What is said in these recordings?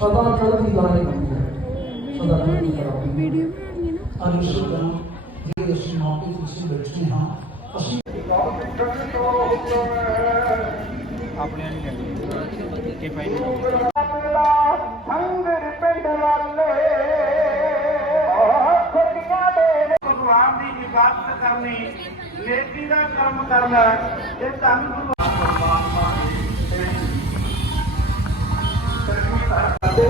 پتا چڑھ کی گانے بن گئے۔ اور اس طرح یہ اس موقع کسی بچی ہاں۔ اپنے کہ بھائی کرنی نیکی کا کرم کرنا یہ تن ਆਪਣੇ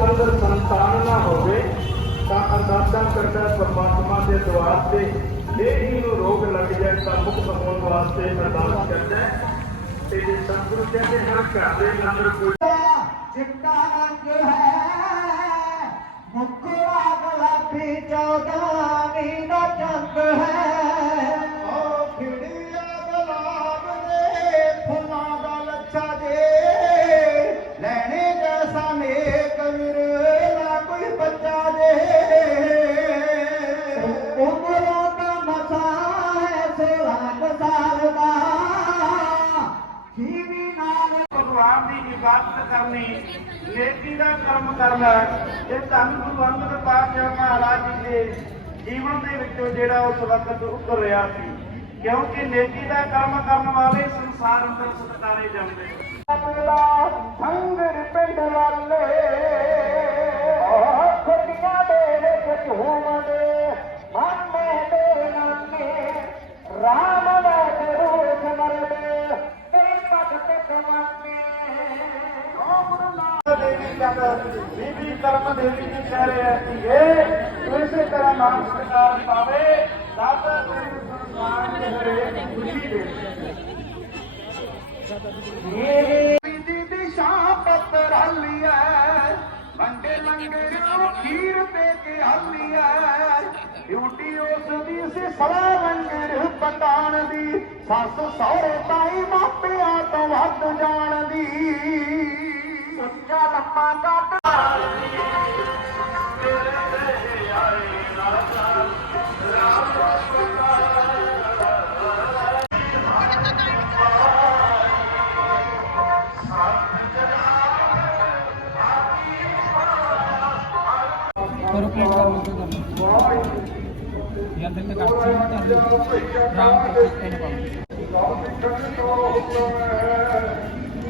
ਅੰਦਰ ਸੰਤਾਨ ਨਾ ਹੋਵੇ ਤਾਂ ਅਰਦਾਸਾਂ ਕਰਦਾ ਪਰਮਾਤਮਾ ਦੇ ਦਵਾਰ ਤੇ ਇਹ ਨੂੰ ਰੋਗ ਲੱਗ ਜਾਏ ਤਾਂ ਮੁਕਤ ਹੋਣ ਵਾਸਤੇ ਅਰਦਾਸ ਕਰਦਾ ਤੇ ਜੇ ਸਤਿਗੁਰੂ ਕਹਿੰਦੇ ਹਰ ਘਰ ਦੇ ਅੰਦਰ ਕੋਈ ਚਿੱਟਾ ਰੰਗ ਹੈ। ਇਬਾਦਤ ਕਰਨੀ ਨੇਕੀ ਦਾ ਕਰਮ ਕਰਨਾ, ਇਹ ਧੰਨ ਗੁਰੂ ਅੰਗਦ ਪਾਤਸ਼ਾਹ ਮਹਾਰਾਜ ਜੀ ਦੇ ਜੀਵਨ ਦੇ ਵਿੱਚੋਂ ਜਿਹੜਾ ਉਸ ਵਕਤ ਉੱਤਰ ਰਿਹਾ ਸੀ। ਕਿਉਂਕਿ ਨੇਕੀ ਦਾ ਕਰਮ ਕਰਨ ਵਾਲੇ ਸੰਸਾਰ ਅੰਦਰ ਸਤਕਾਰੇ ਜਾਂਦੇ ਸੰਗਰ ਪਿੰਡ ਵਾਲੇ ਬੀਬੀ ਕਰਮ ਦੇਵੀ ਜੀ ਕਹਿ ਰਹੇ ਕਿ ਇਸੇ ਤਰ੍ਹਾਂ ਨਾਮ ਸਤਕਾਰ ਪਾਵੇ, ਦਾਤਾ ਤੇਰੇ ਸੰਸਾਰ ਦੇ ਹਰੇ ਖੁਸ਼ੀ ਦੇ। ਦੀ ਦਿਸ਼ਾ ਪੱਤਰ ਹੱਲੀਐ ਵੰਡੇ ਖੀਰ ਦੇ ਕੇ ਹੱਲੀਐ। ਡਿਊਟੀ ਉਸ ਦੀ ਸੀ ਸਲਾ ਲੰਗਰ ਪਟਾਣ ਦੀ, ਸੱਸ ਸਹੁਰੇ ਤਾਈ ਮਾਪਿਆਂ ਤੋਂ ਵੱਧ ਜਾਣਦੀ। राम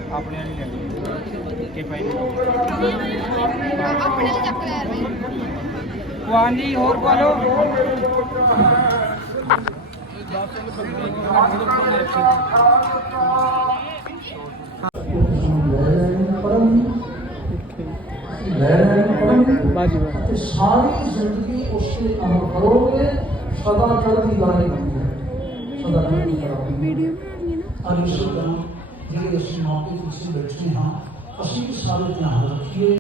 ਲੰਮਾ ਕੱਟ ਕਰੋ ਪਲੇਟ ਕਰ ਲਓ ਕਰ ਯਾਰ ਦਿਲ ਤੇ ਕਰਤੀ ਤਾਂ ਰਾਮ ਕਰਕੇ ਇਹਨੇ ਆਪਣੇ ਨਹੀਂ ਕਹਿੰਦੇ ਕਿ ਭਾਈ ਆਪਣੇ ਲਈ ਚੱਕ ਲੈ ਰਹੀ ਵਾਂਜੀ ਹੋਰ ਪਾ ਲਓ ਪਰਮ ਲੈ ਰਹੇ ਪਰਮ ਬਾਜੀ ਤੇ ਸਾਰੀ ਜ਼ਿੰਦਗੀ ਉਸੇ ਅਮਲ ਕਰੋਗੇ ਸਦਾ ਚੜ੍ਹਦੀ ਕਲਾ ਹੁੰਦੀ ਹੈ ਸਦਾ ਚੜ੍ਹਦੀ ਜਿਹੜੇ ਅਸੀਂ ਮੌਕੇ ਤੇ ਬੈਠੇ ਹਾਂ ਅਸੀਂ ਸਾਰੇ ਧਿਆਨ ਰੱਖੀਏ।